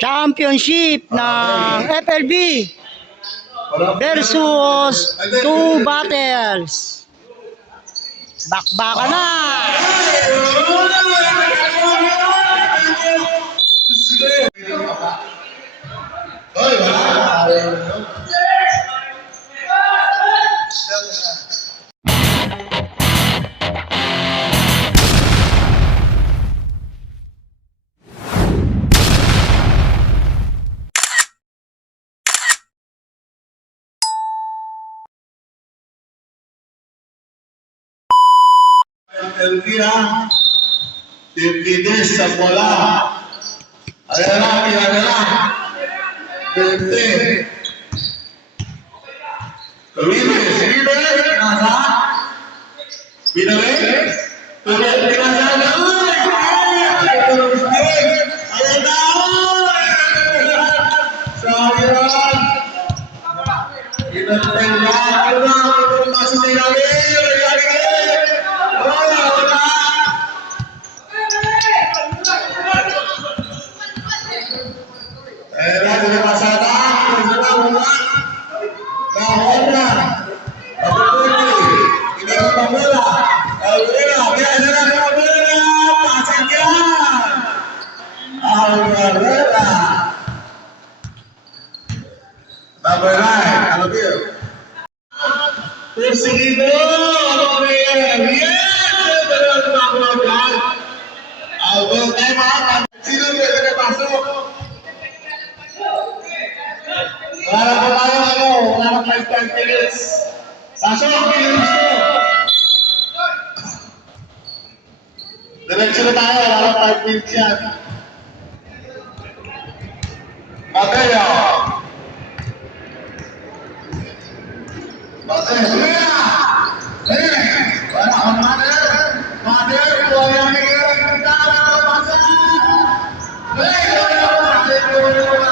championship ng FLB versus two battles. Bakbaka na! Elvira, 50 days sa bola. Ayan na, pinagala na. 20. Kawines, nasa? Binawin? Tuloy, pinagala na. Ayan na! Sayang! Pinagala na. Masuk tinggalin. Era de pasada, wala pa tayo, wala pa 5 minutes. Pasok, minutes ko. Diretso na tayo, wala pa 5 minutes yan. Mateo. Wala ka mother. Mother, wala na kaya kita na pasa. Wala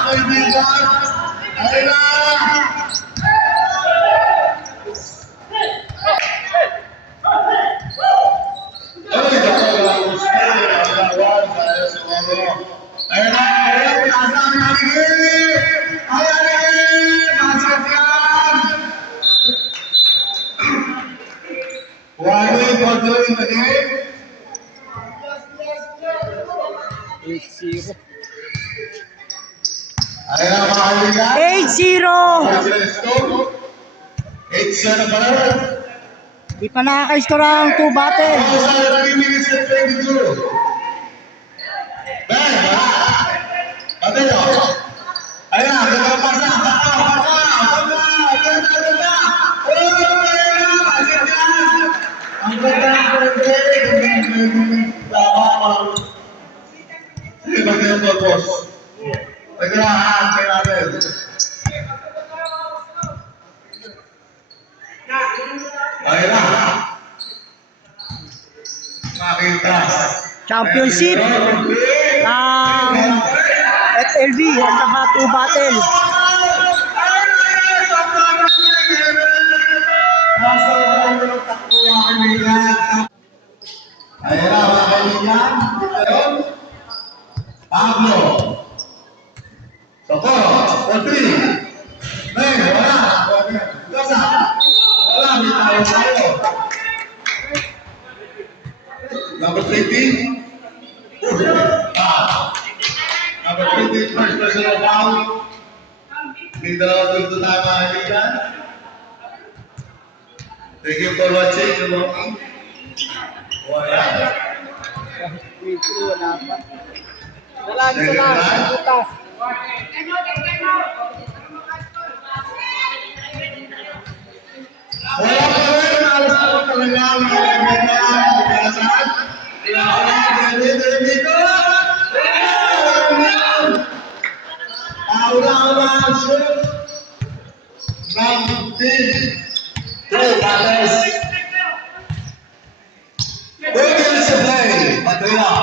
kaibigan. Ayla! Ayan mga kaibigan. 8-0 pa rin. Di pa nakaka-score ang two battles. Ben, Mateo. Ayan, pasa. Ang ganda ng boss. Naglahan kayo natin. Ayun na. Makita. Championship ng FLB at saka two battle. Ayun na, mga kaibigan. Pablo. Socorro, Rodrigo. Wala. Gasa. Wala, may tayo. Number 20. Number 20, first personal foul. May dalawang tulto tayo mga kaibigan. Thank you for watching. Wala pa. Salamat. Butas. Wala pa rin, alas ako talaga mga kaibigan, magkasaan. Dito! Aula, shoot! Ng team. Three battles. Waiting to play, Mateo.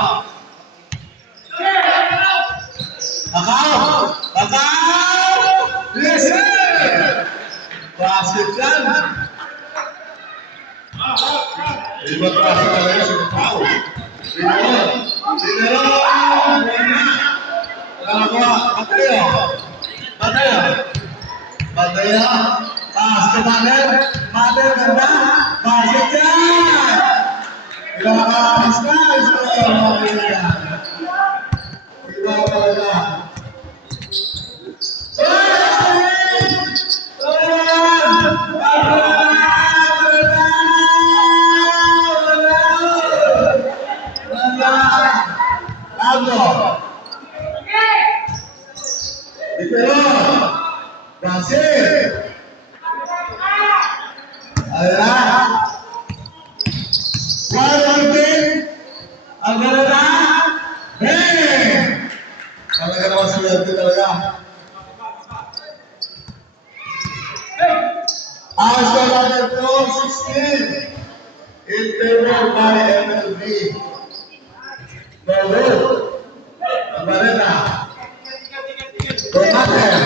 Akaw! Yes, sir! Basket yan! Iba traffic talaga sa tao. Dinero! Nakakuha. Mateo. Mateo. Mateo. Pass to Mother. Mother, ganda. Pass it dyan. Ilakas na. Iba talaga. Pablo. Itero. Brasil. Ayan. One ang ganda na. Hey! Talaga naman swerte talaga. As the number 16 in favor by MLB. Baru. Barena. Tomater.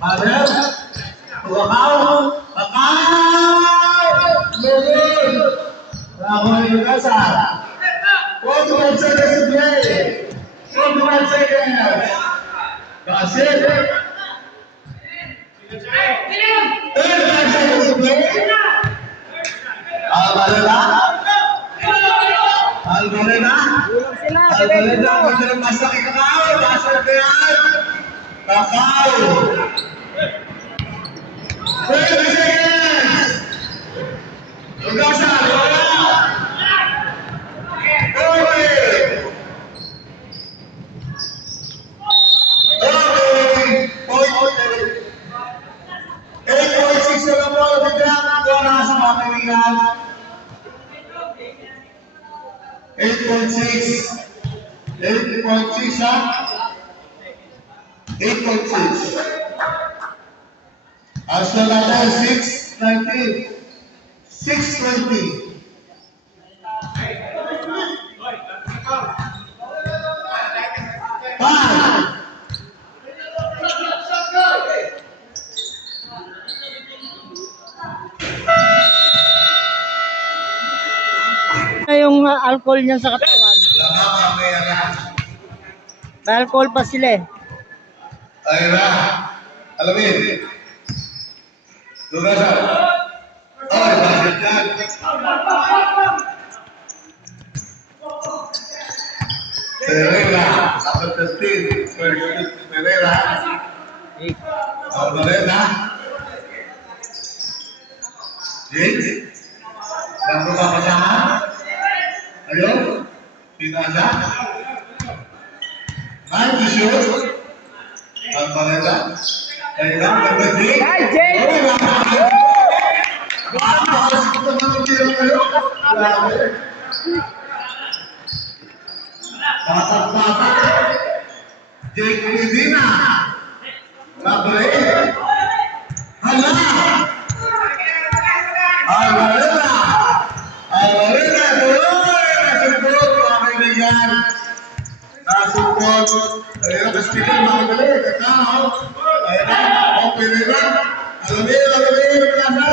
Barel. Tuwakaw. Pakaw. Lulun. Ramon Yugasa. 41 seconds to play. 41 seconds. That's it. 35 seconds to play. Alvarela. Alvarela. Alvarela. Alvarela. Masakit na kao. Masakit na yan. Kakao. 20 seconds. Yugasa. Yugasa. Eight point six, huh? 8.6. Astronauta 619, 620. Five. Yung alcohol niya sa katawan. May alcohol pa sila eh. Ayun na. Alamin. Lugasan. Ay, bakit yan? Pereira. Dapat 15. Pereira. Alvarela. Jake. Yang berbapa sama. Ayo. Pinasa. Main di shoot. Alvarela. Pereira. Jake. Hi, Jake. Harus kita menunjuk ayo. Batak-batak. Jake Medina. Labre. Hala. Alvarela. Alvarela. Nasubok. Mga kaibigan. Nasubok. Ayun, speaker mga galing. Kakao. Ayun na. O, Pereira. Alamin. Pinasa.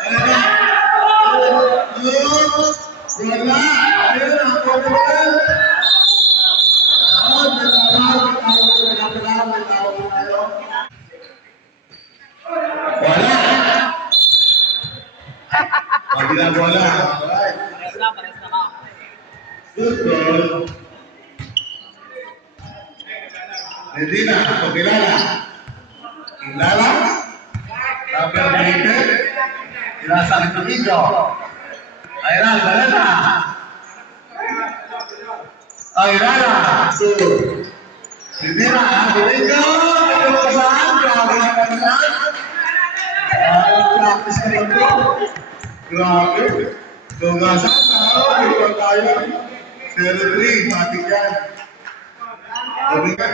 Ayun na. Wala. Ayun na. Pereira. Wala. Pag wala. Good girl. Medina, pagkilala. Kilala. Number 8. Inasang Domingo. Ayran, Balena. Ayrana. So, Medina, Domingo. Keluasan. Grabe ang kansan. Practice ka lang po. Grabe. Lugasan. Ikaw tayo. 03. Mati yan. Domingo.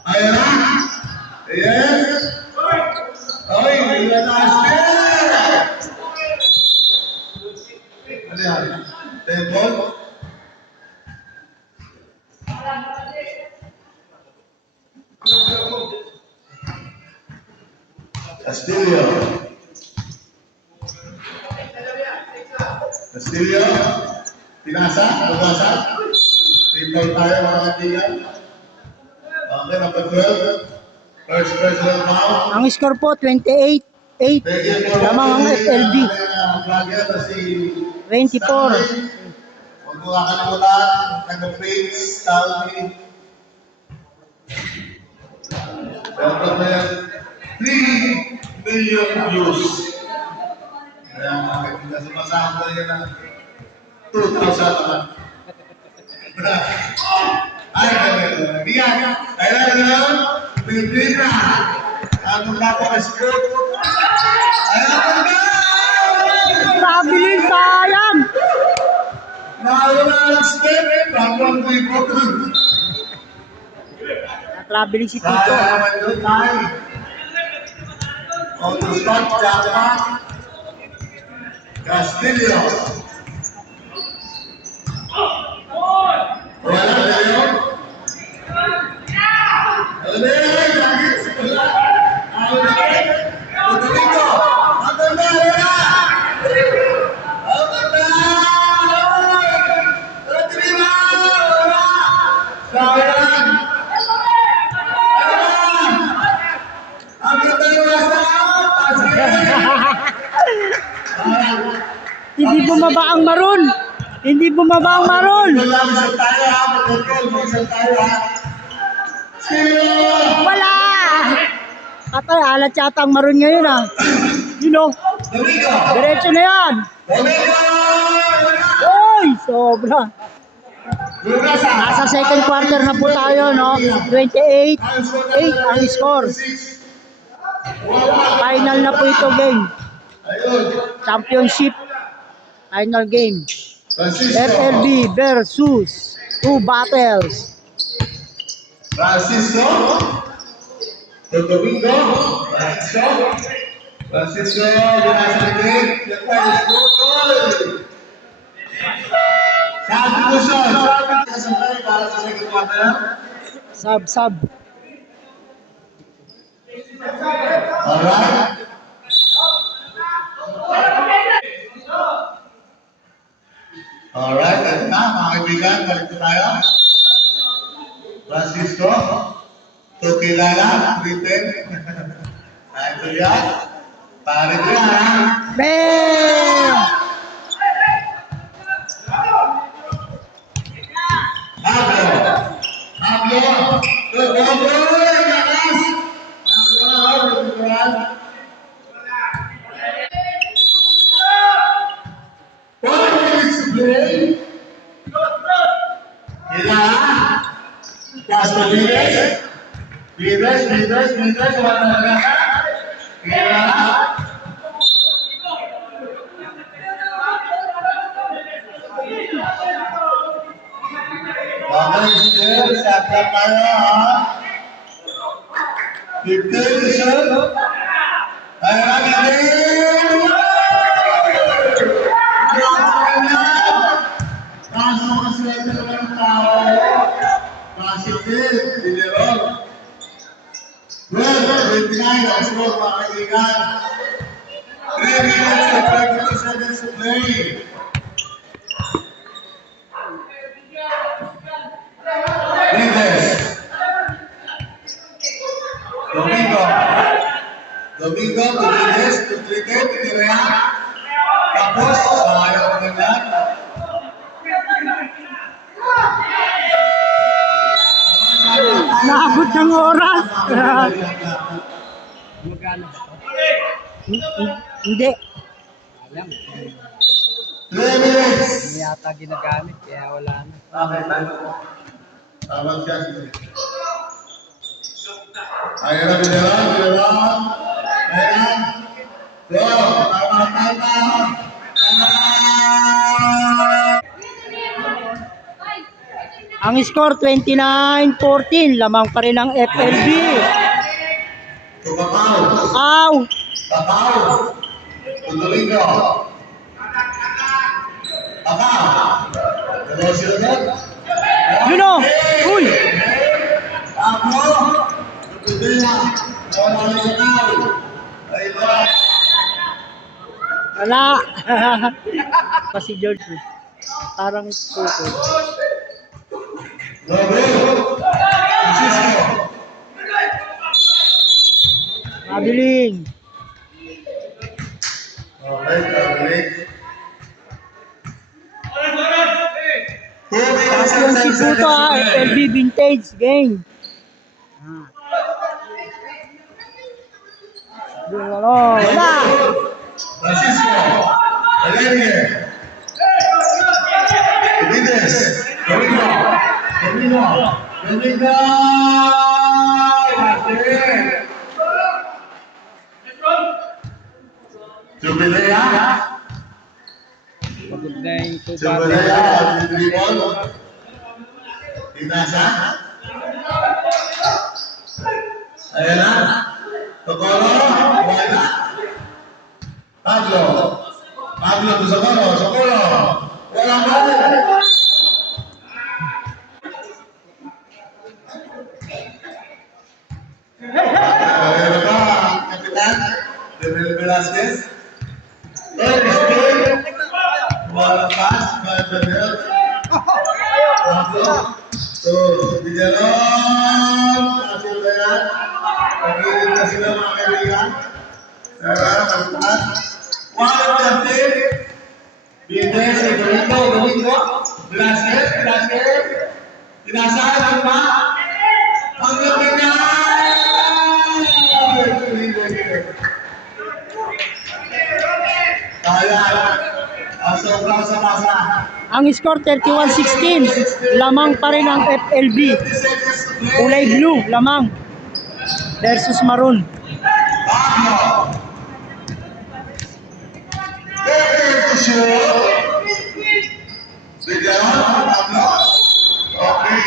Ay, Ayran. Yes. Ay, ilakas ka. Ano yan? Temple? Castillo. Castillo. Pinasa. Pagasa. Triple tayo mga kaibigan. Okay, number 12. First personal foul. Ang score po, 28-8. Lamang ang FLB. 24. Huwag mo kakalimutan, nag-page, Salvi. Dapat na yan, 3 million views. Kaya mga kaibigan, sumasama na yan ng 2,000 naman. Ay, kaibigan, kailangan na Pilipina. Anong napaka-scoop? Ayan ka na! Traveling, sayang! Nawala ang step, bagong tipo. Na-traveling si Tito. Sayang naman doon tayo. On the spot, jackpot. Castillo. Wala na yun. Ano na yun? Wala. Ano na yun? Rodrigo. Ano na yun? Ano na? Rodrigo. Wala. Sayang. Ang ganda yung nasa. Hindi bumaba ang maroon. Hindi bumaba ang maroon. Mag-isang tayo ha. Mag-isang tayo ha. Sino? Wala! Atay, alat yata ang maroon ngayon ah. You know, Domingo. diretso na yan. Domingo. Oy, sobra. Lugasa. Nasa second quarter na po tayo, no? 28-8 ang score. Final na po ito game. Ayun. Championship. Final game. Francisco. FLB versus 2 battles. Francisco. Domingo. Francisco. Francisco. Lugasa again. Sabi ko siya. Sabi ko para sa second quarter. Sub. Alright. Alright, at na mga kaibigan, balik na tayo. Francisco, tukilala, Britain. Ito yan. Pare ko yan, ha? Bam! Pablo. Pablo. Pablo. Lakas. Pablo. What is play? Hila. Castro Vives. Vives. Wala na. Hila. Okay, still, sakta tayo, ha? 15, sir. Ayan, again. Pasok ka sila ito ng tao. Positive, dinero. Well, 29, ang score, mga kaibigan. 3 minutes and 32 seconds to play. Vives. Domingo. Domingo, to Vives, to Tritet, Tirean. Tapos, ayaw ko ganyan. Naabot ng oras. Hindi. 3 minutes. Hindi yata ginagamit, kaya wala na. Okay, tayo. Tawag dyan. Ayan na, bilaran. Ayan. Go. Tama. Ang score 29-14, lamang pa rin ang FLB. Tumapaw. Aw! Tapaw. Tudomingo. Tapaw. Dalawa sila doon. You know! Uy! Pablo. Tudela. Wala na yung tao. Ayun. Ano Wala. Kasi George, parang puto. Francisco. Mabiling. Okay, okay. Champion si Puto FLB Vintage Game. Wala. Francisco. Valeria. Benitez. Domingo. Domingo. Domingo. Jubilea. Pagod na yung Jubilea. Dribble. Inasa. Ayan na. Tokoro. Wala. Pablo. Pablo to Socorro. Socorro. Wala pa rin. Ayan na ba, Kapitan? Demel Velasquez. Wala pass. Demel. Pablo. So, Villaron. Hasil na yan. Pag-ilit na sila mga kaibigan. One captain. Vintage, Domingo. Velasquez. Inasahan ba? Ang gabi na! Kaya, sobrang sama. Ang score 31-16. Lamang pa rin ang FLB. Kulay blue, lamang. Versus maroon. Pablo. Perfect shoot. Villaron, Pablo. Okay.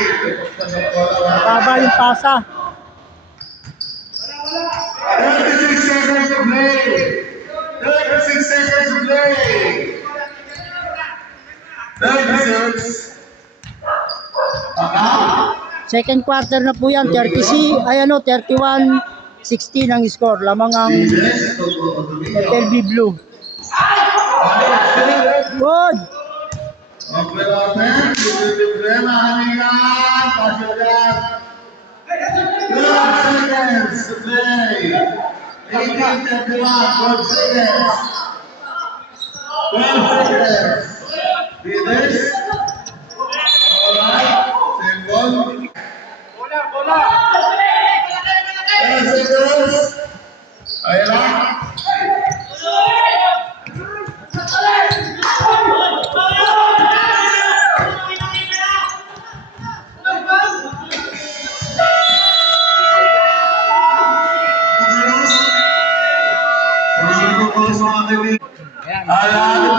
Baba yung pasa. 36 seconds to play. 36 seconds to play. 36. Second quarter na po yan. 31-16 ang score. Lamang ang FLB blue. Good. Okay, offense. Problema, amigan. Pasilagan. 12 seconds to play. 18:31. 12 seconds. 12 seconds. Finish. Alright. Same ball. 10 seconds. Ayan lang. Ayan.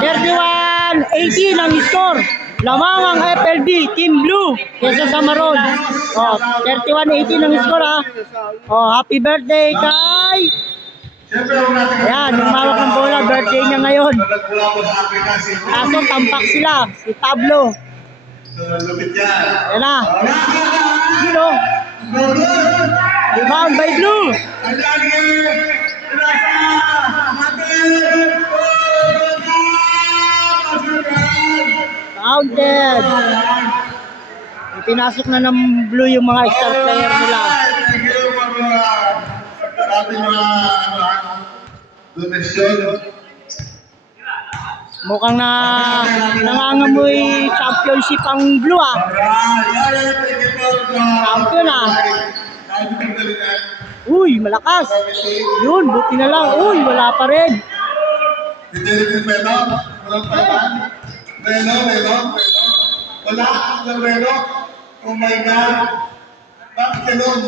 31-18 ang score. Lamang ang FLB, Team Blue, kesa sa Maroon. 31-18 ang score ha. Happy birthday kay... Siyempre, huwag natin Ayan, yung mawak ng bola, birthday niya ngayon. nagmula po sa Africa City. Kaso tampak sila, si Pablo. Lupit yan. Ayan na. Dino, rebound by Blue. Counted. Pinasok na ng Blue yung mga star player nila. Donation. Mukhang nangangamoy championship ang Blue ah. Champion ah. Uy, malakas. Yun, buti na lang. Uy, wala pa rin. Wala, Reno. Oh my God. Bakit ganun?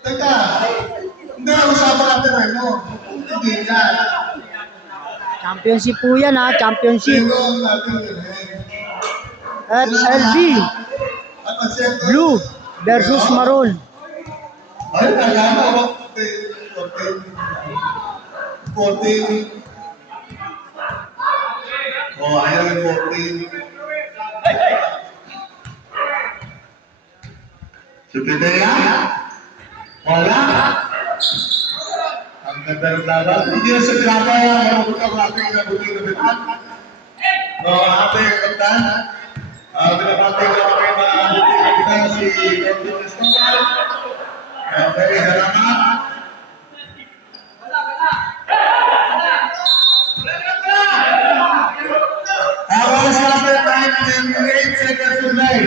Teka, hindi na usapan natin Reno. Hindi yan. Championship po yan ha, championship. Reno ang natin rin. FLB, Blue versus Maroon. Ay, nagana. 14. Oh, ayaw yung 14. Supidea? Wala. Ang Ang ganda ng laban. Hindi na sa tinapay ang mabutang ating nabuting na bitan. So, ating kapitan. Binabati ko kami mga buting na bitan si Gordon Escobar. Very salamat. Habang sa ating time and 8 seconds to play.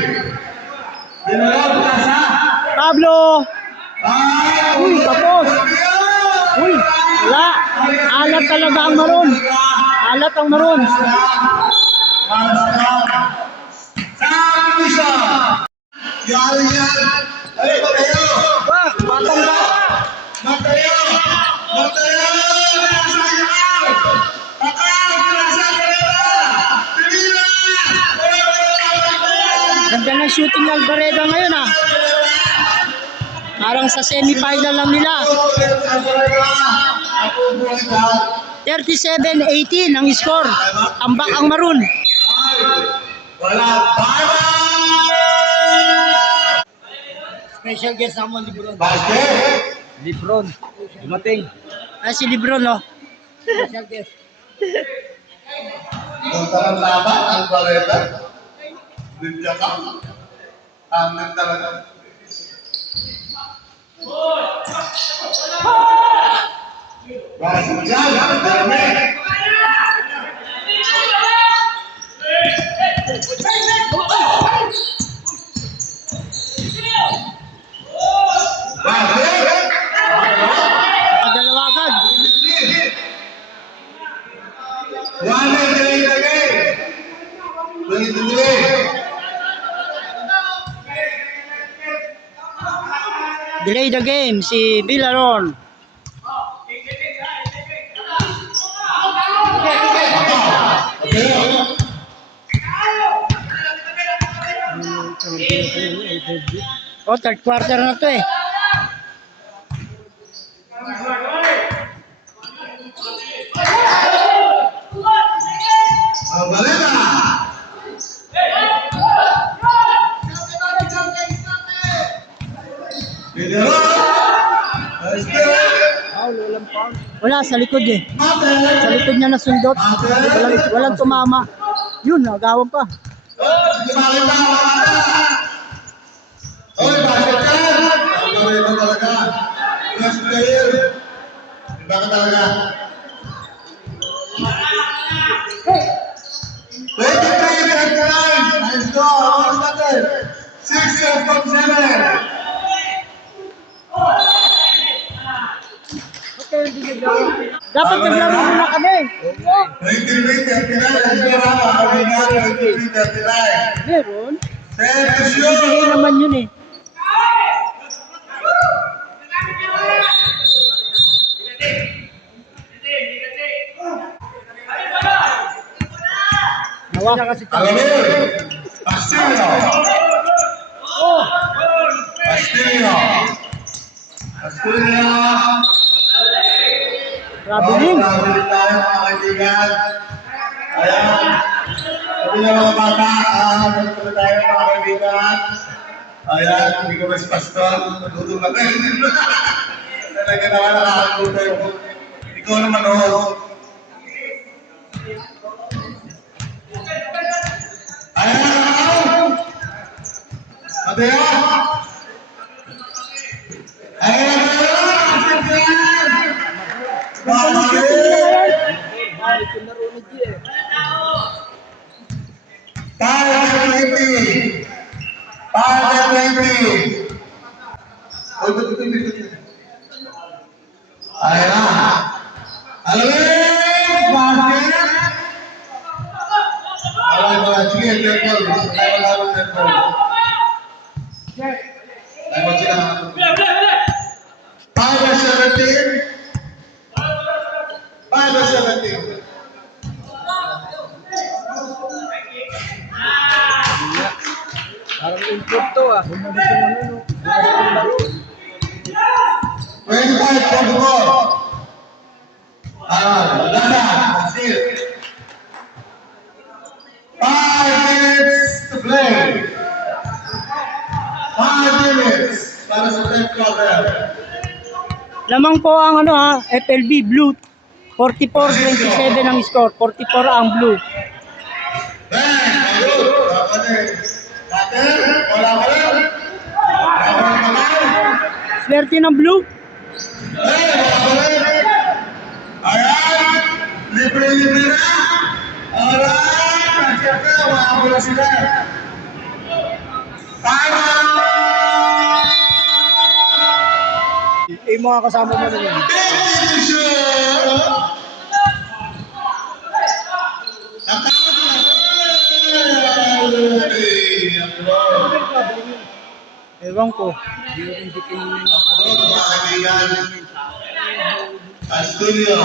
Binalog na sa Pablo! Uy, tapos! Uy, wala. Alat talaga ang maroon. Alat ang maroon. Yan! Ay, Mateo! Batang bata. Mateo! Mateo! Nasa iyaw! Takal! Nasa kanila! Pinila! Ganda ng shooting ng Alvareda ngayon ah. Parang sa semi-final lang nila. 37-18 ang score. Ambak ang maroon. Wala! Bye-bye! Special guest naman, Lebron. Basket! Lebron. Dumating. Si Lebron, no? Special guest. Kung tarang laban, ang baleta. Bibya ka. Amin talaga. Basket dyan, dami. Basket! Pagdalawagan. One and three again. 23. Delay the game si Villaron. Oh, third quarter na to eh. Baleta. Video. Wala, sa likod eh. Sa likod niya nasundot. Walang tumama. Yun, nagawang pa. Oy, basket yan! Ang baleta talaga. Best player. Iba ka talaga. 23-29. Nice go. Oras natin. 6 from 7. Dapat naglaro muna kami. 23-39. Nice go, Rama. Kaligan, 23-39. Meron. Set to shoot. Bibigay naman yun eh. Nawa. Alamir. Castillo. Castillo. Castillo. Traveling. Traveling tayo mga kaibigan. Ayan. Sabi niya mga bata, nagpunta tayo mga kaibigan. Ayan, hindi ko mas pastor. Nagutong na kayo. Talaga naman nakakaguto yung ikaw naman o. Ayan! Mateo! Ayan! Para sa 20! Para sa 20! Ayan na! Alawin! Basket! Alawin mga sige, temple. Tayo laro temple. Tayo mo sila. 5-17. 5-17. Parang improve to ah. 25-24. Lana, Basil. 5 minutes to play. 5 minutes para sa third quarter. Lamang po ang FLB Blue. 44-27 ang score. 44 ang Blue. Swerte ng Blue. Alright, libre-libre na. Alright, nandiyan ka, wala sila. Tama! Yung mga kasama mo na yun. Ewan ko. Astulio.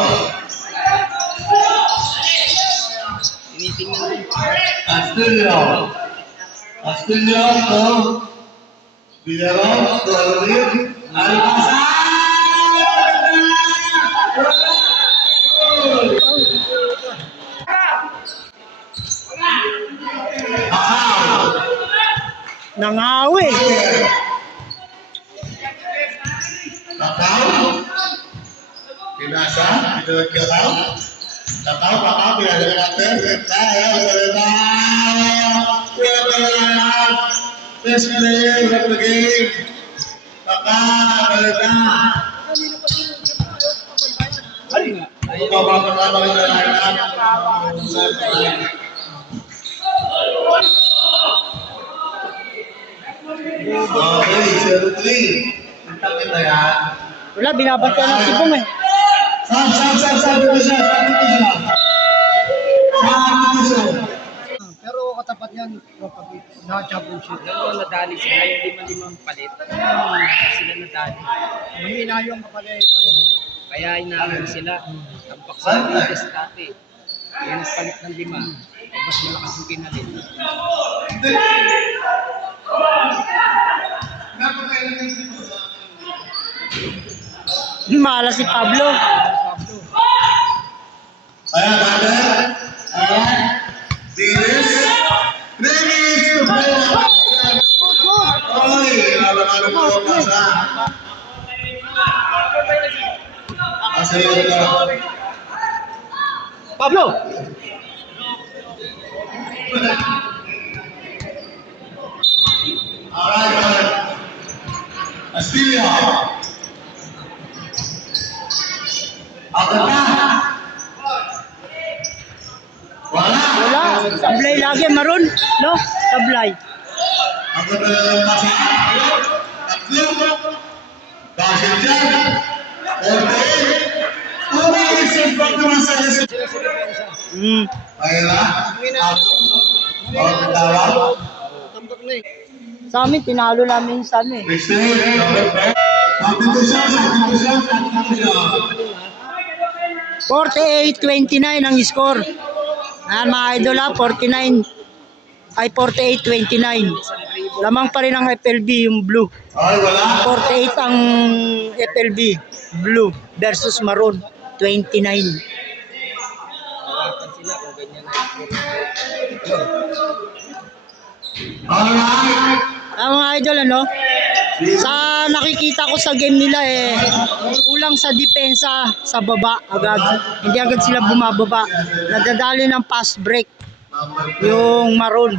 Astulio. Astulio to Villarón, to Alvin, Alcázar. Nangawi. Kakao. Pinasa, pinagkakaw. Kakao, pinagkakaw natin. Kita, kita. Let's play the game. Kakao, kita. Okay, 0-3. Ang takit na yan. Wala, binabati ng sibong eh. Saan dito siya. Pero katapat yan, kapag na-championship. Dalawa nadali sila, yung lima-limang palit. Sila nadali. Mahina yung kapalit. Kaya inaano sila. Tampak sa Ligas dati. Kaya nagpalit ng 5. Mas malakas yung pinalit. Malas si Pablo. Ayan, brother. Ayan. Dennis. Dennis! Oy, alam-alam mo ang masa. Asayo ka. Pablo! Alright, brother. Astilla. Ako na. Wala. Wala. Sablay lagi, maroon. No? Sablay. Ako na masa. Tatlo. Dahil dyan. Okay. Umaisip ko naman sa isa. Ayun na. Ako. O, tawag. Tambak na eh. Sa amin, tinalo namin sa amin. Christine. Dito siya. 48-29 ang score. Ayan mga idol 49. Ay 48-29. Lamang pa rin ang FLB yung blue. Ay, wala. 48 ang FLB blue versus maroon 29. Hawakan sila kung ganyan na Alright. Ang mga idol sa nakikita ko sa game nila kulang sa depensa sa baba agad. Hindi agad sila bumababa. Nadadali ng fast break yung maroon.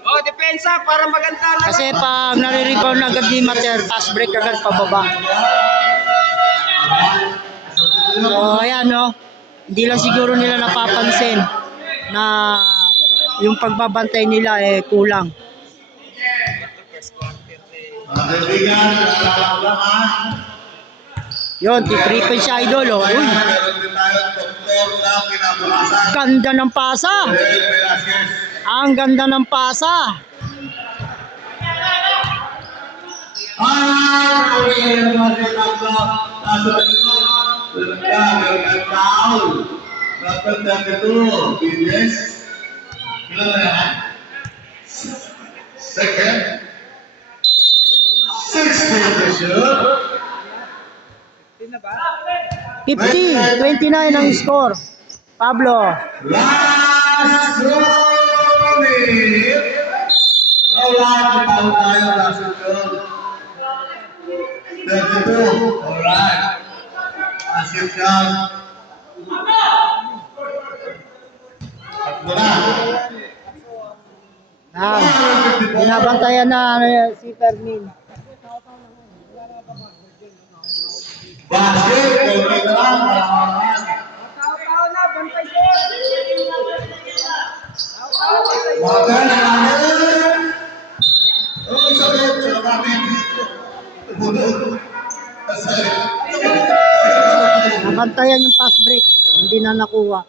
Oh, depensa para maganda lang. Kasi pag nare-rebound agad ni Mater, fast break agad pababa. So ayan hindi lang siguro nila napapansin na yung pagbabantay nila kulang. Mga kaibigan, nalalaman lang ha. Yun, triple siya idol. Uy, Meron din tayong doktor na kinabukasan. ganda ng pasa. Velasquez. Ang ganda ng pasa. Meron natin tatlo. Nasa likod. Meron kang tao. Dapat natin ito. Bilis. Ilan na yan? Second. 60 to shoot. 50-29 ang score. Pablo. Last minute. Alright, tayo last minute. 32. Alright. Christian. Tatlo na. Binabantayan na si Fermin. Basket, konti na lang. Water, water. Oh, sakit. Sakit. Sakit. Nabantayan yung pass break. Hindi na nakuha.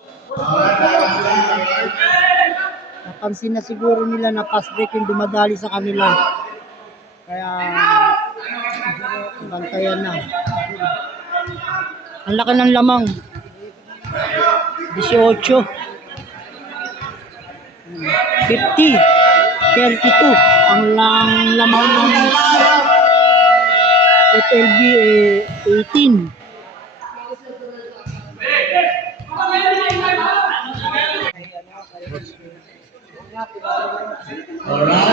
Napansin na siguro nila na pass break yung dumadali sa kanila. Kaya bantayan na. Ang laki ng lamang. 18. 50. 32. Ang lamang ng FLB 18. Alright.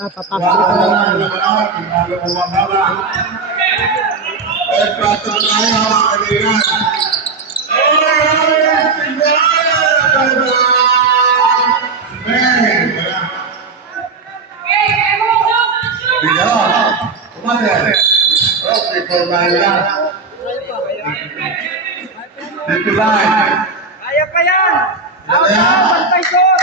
Papasok na lang. Kaya pa yan! Bantay shot!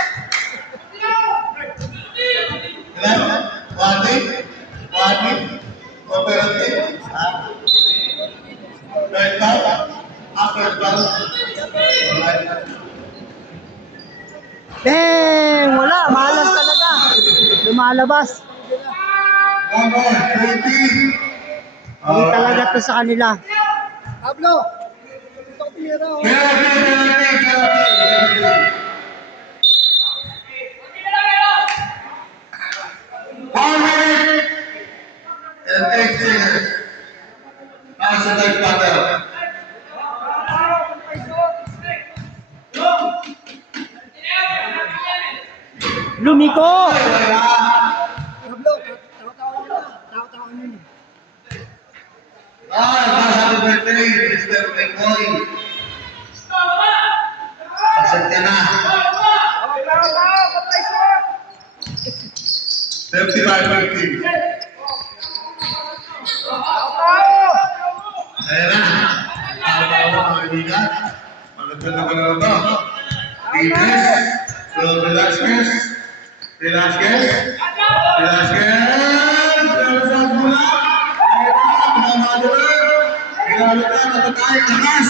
Wala, malas talaga. Lumalabas. Hindi talaga to sa kanila. Pablo! Ito ko pinira. Lumiko! Pablo, tao-tao nyo na. Tao-tao nyo na. Happy birthday, Mr. Pekoy. Pasok ka na. 55-50. Ayan na. Tao-tao mga kaibigan. Magandang na ko na ito. Velasquez. Velasquez. Velasquez. Velasquez mula. Ayan na. Ginalita na tayo. Lakas.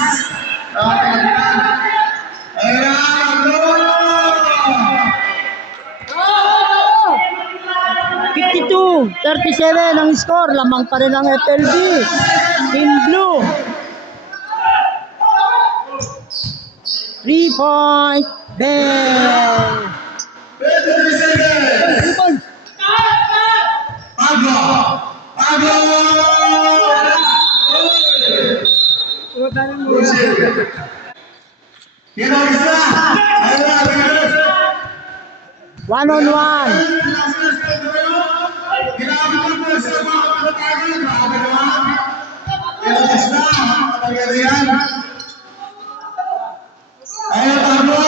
Ayan na. Maglo. 52-37 ang score. Lamang pa rin ang FLB. Team Blue. 3-point. Bang! 23 seconds. Pablo. Pablo. Kinagis na. Ayan na. One-on-one. Ginamit mo po sa mga kapatagin. Grabe naman. Kinagis na. Kapangyarihan. Ayan, Pablo.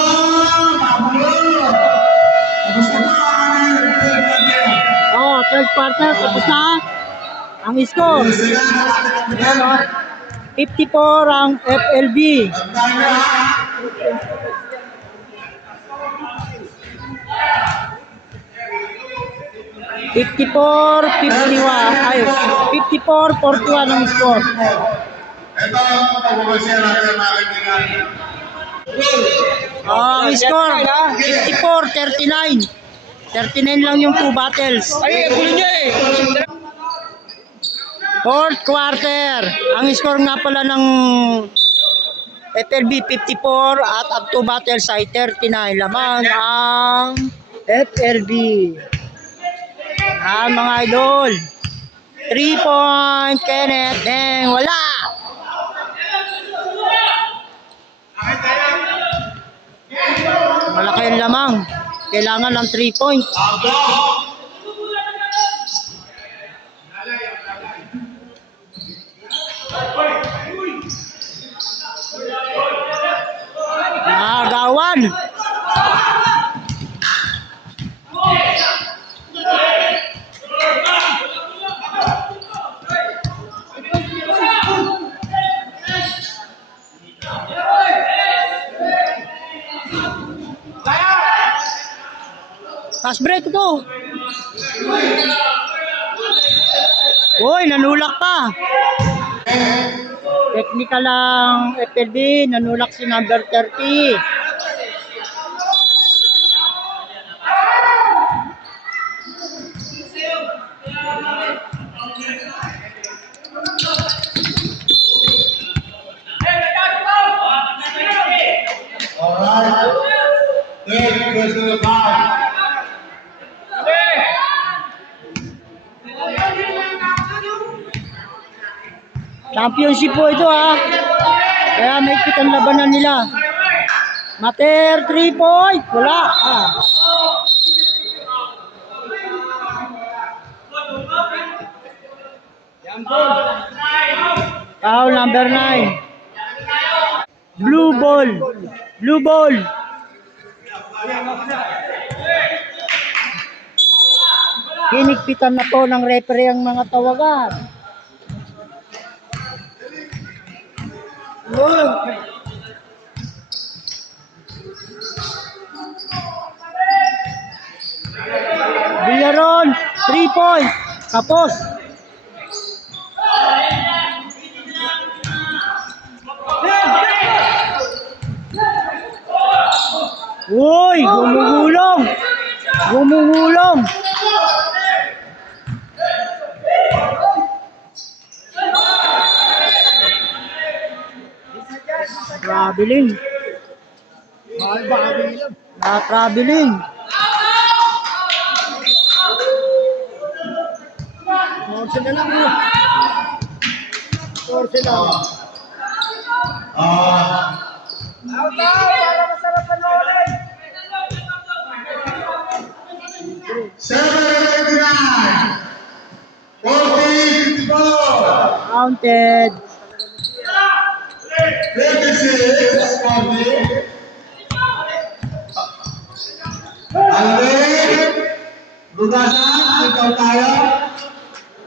Pablo. Tapos na ba? Oh, third quarter. Tapos na ang score. Ayan, oh. 54 ang FLB. Tantay na ha. Fifty-four, 51. Ay, 54-41 ang score. Ito ang pagbabasya natin mga kaibigan. Ang score, 54-39. 39 lang yung 2 battles. Ay, gulo niya eh! Fourth quarter. Ang score nga pala ng FLB 54 at ang 2 battles ay 39. Lamang ang FLB. Mga idol. 3 point, Kenneth. Deng, wala. Malaki ang lamang. Kailangan ng 3 point. Gawan. Fast break ito. Uy, nanulak pa. Technical lang FLB, nanulak si number 30. Alright. Third personal foul. Championship po ito ha. Kaya may kitang labanan nila. Mater 3 point. Wala. Foul number 9. Blue ball. Blue ball. Hinigpitan na po ng referee ang mga tawagan. Villaron, 3 point. Tapos. Uy, gumugulong. Gumugulong. Traveling. Traveling. Torse na lang mo. Torse lang. Para masarap panoorin. 7-9. 40-54. Counted. 26, 40. Alvin, Bugasan, ikaw tayo.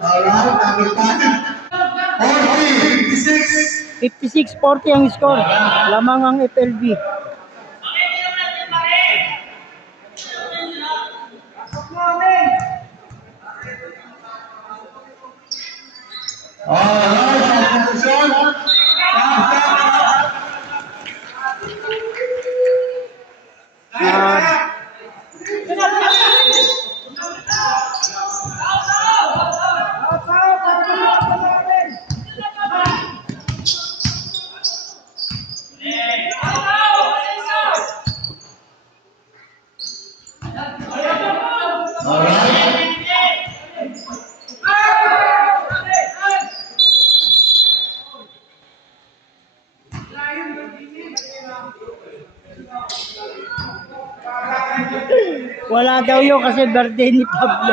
Alright, number 5. 40, 56. 56-40 ang score. Lamang ang FLB. Alright, position. Wala daw yun kasi birthday ni Pablo.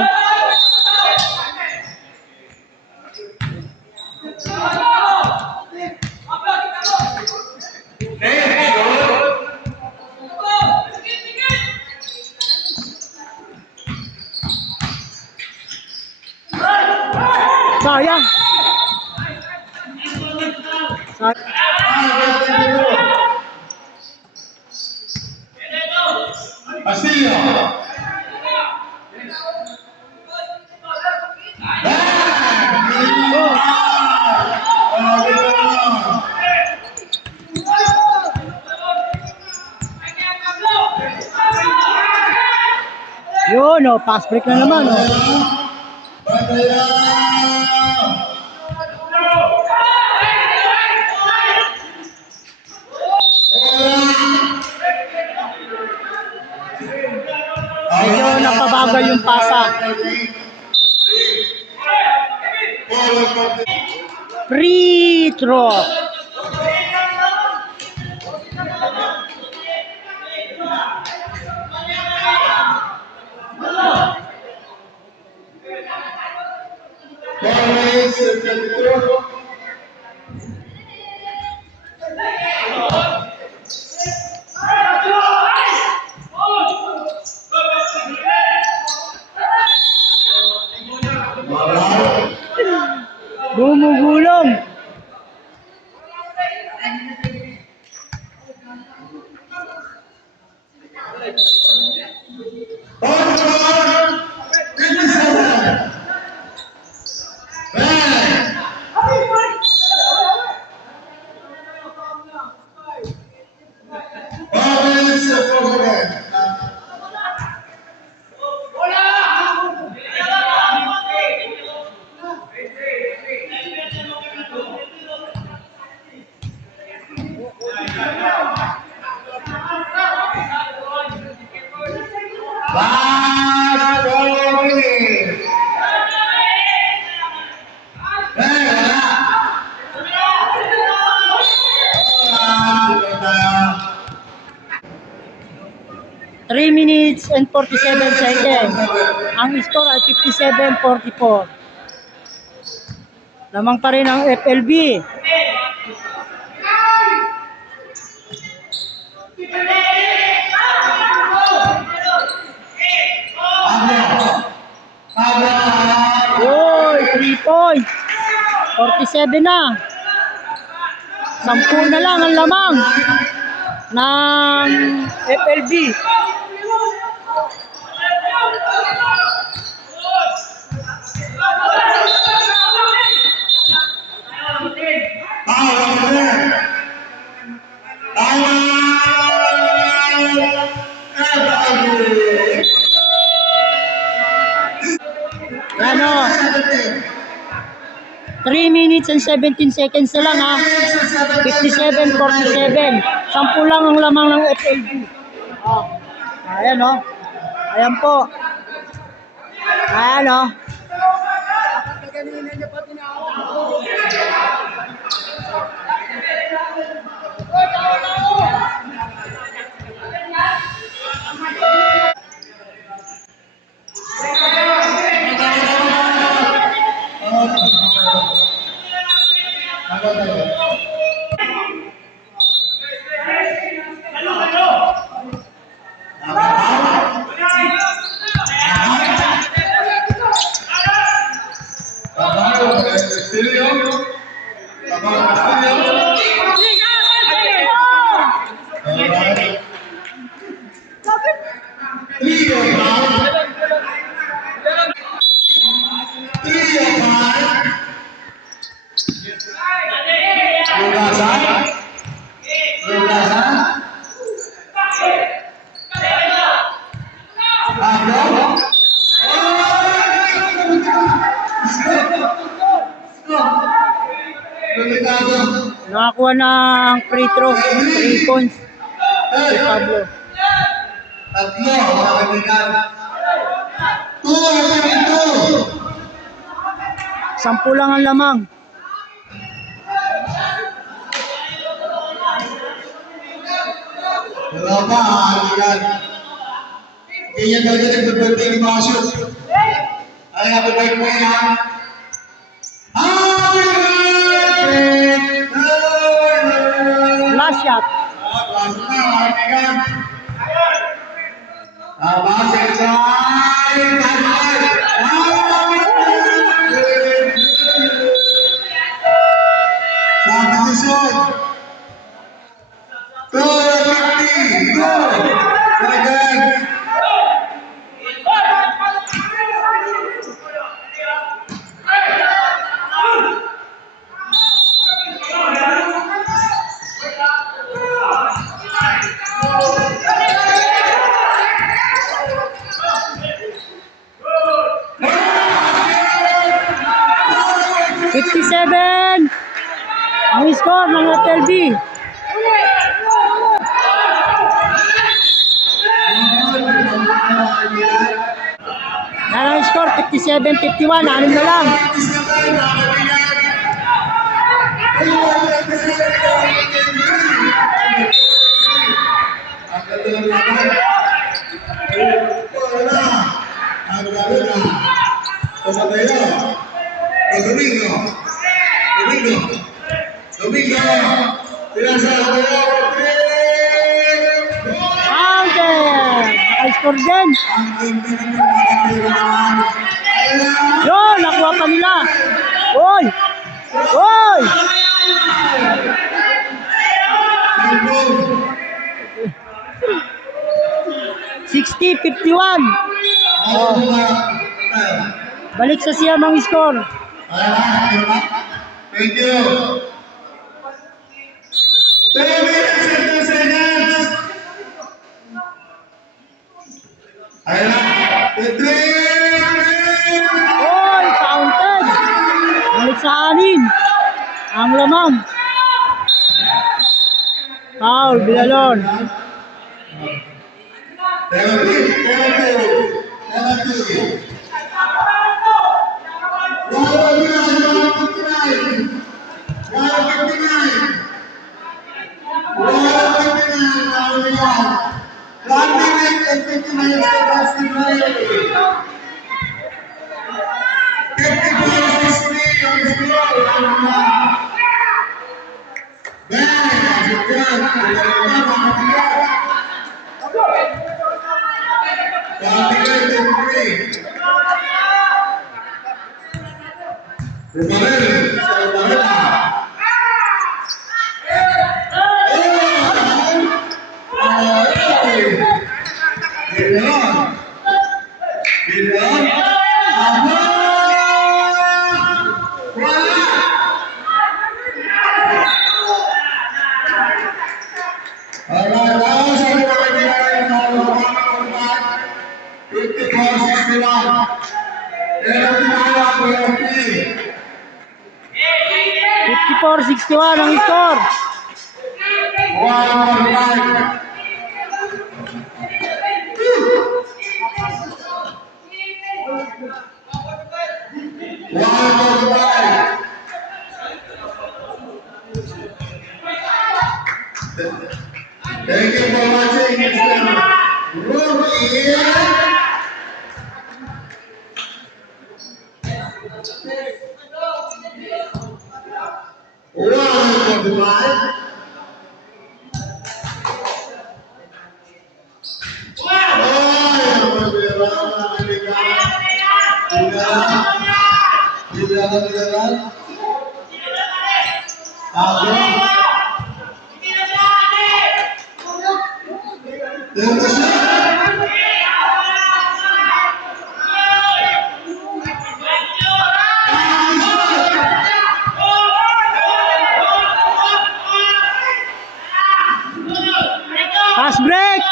Sayang. Castillo. Yun, oh, pass break na naman. Oh. Medyo napabagal yung pasa. Free throw. Boys, 22. Alright. Gumugulong. On score, 57. Man. Offense for them. Last 4 minutes. Wala. 3 minutes and 47 seconds. Ang score ay 57-44. Lamang pa rin ang FLB. Uy, 3 points. 47 na. 10 na lang ang lamang ng FLB. Ano? 3 minutes and 17 seconds na lang ha. 57-47. 10 lang ang lamang ng FLB. Oh. Ayan o. Ayan po. Ayan o. Kanina niya pa tinawag. Nakakuha ng free throw. 3 points. Si Pablo. Tatlo, mga kaibigan. 2-2. 10 lang ang lamang. Wala pa, kaibigan. Hindi niya talaga nagbibirthday ni mga shoot. Ay, happy birthday ha. Happy birthday! Last shot. Klase na, mga kaibigan. Basket side, substitution. 250, go! Second. Ang score ng FLB. Yan ang score, 57-51. 6 na lang. High score din. Yun, nakuha pa nila. Oy! Oy! $60-51. Oh. Balik sa siyam ang score. Thank you. 10 minutes and 2 seconds. Ayan na. Oy, counted. Balik sa anin. Ang lamang. Foul, Bilalon. $54-61 ang score. Thank you for watching. Fast break.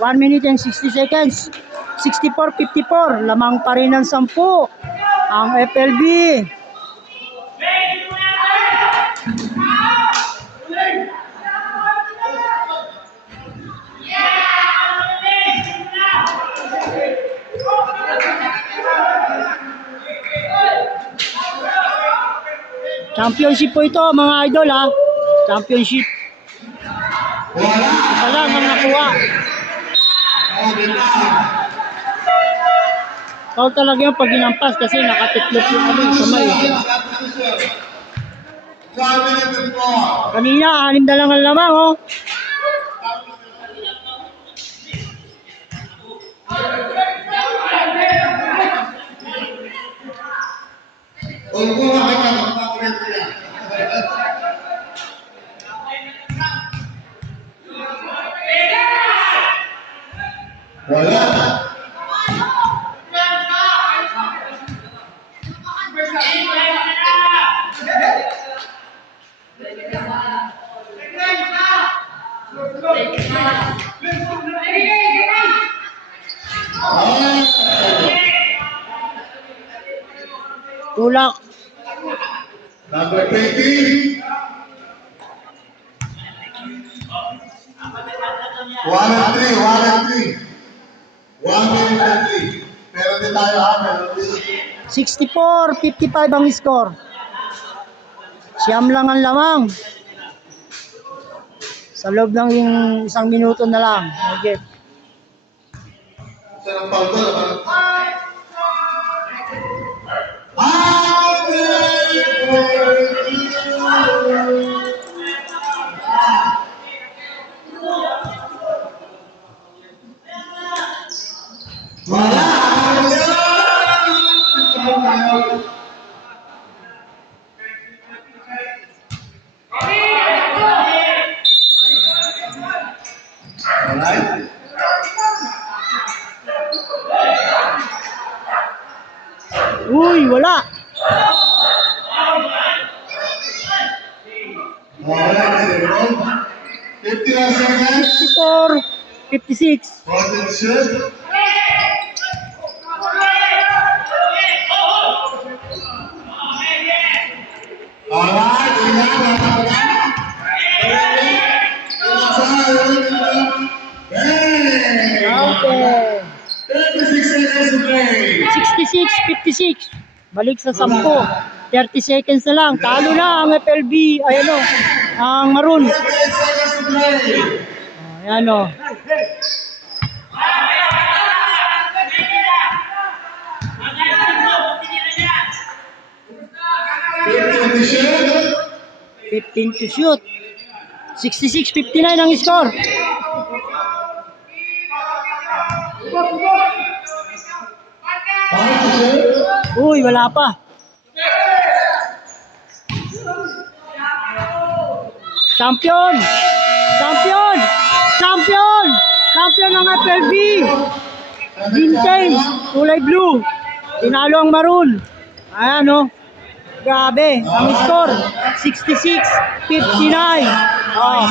One minute and 60 seconds. 64-54. Lamang pa rin ng 10 ang FLB. Championship po ito mga idol ha. Championship. Isa lang ang nakuha. Foul talaga yung pag ginampas kasi nakatiklop yung kamay. Kanina, 6 na lang ang lamang oh. Wala. Tulak. Number 20. 1 and 3. 1 minute and 3. Meron din tayo ha. Meron din. 64-55 ang score. Siyam lang ang lamang. Sa loob ng isang minuto na lang. Okay. Sarang pauto naman. Alright? Uy, wala. Wala na zero. 59 seconds. 54-56. Golden shoot. Alright, Okay. 36 seconds to play. 66-56. Balik sa 10. 30 seconds na lang. Talo na ang FLB. Ayan o. Ang Maroon. 38 seconds to play. Ayan o. To shoot. 15 to shoot. 66-59 ang score. Five to shoot. Uy, wala pa. Champion! Champion! Champion! Champion ng FLB! Vintage! Kulay blue! Tinalo ang Maroon. Ayan o. Grabe. Ang score, 66-59. Oh.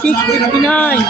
66-59.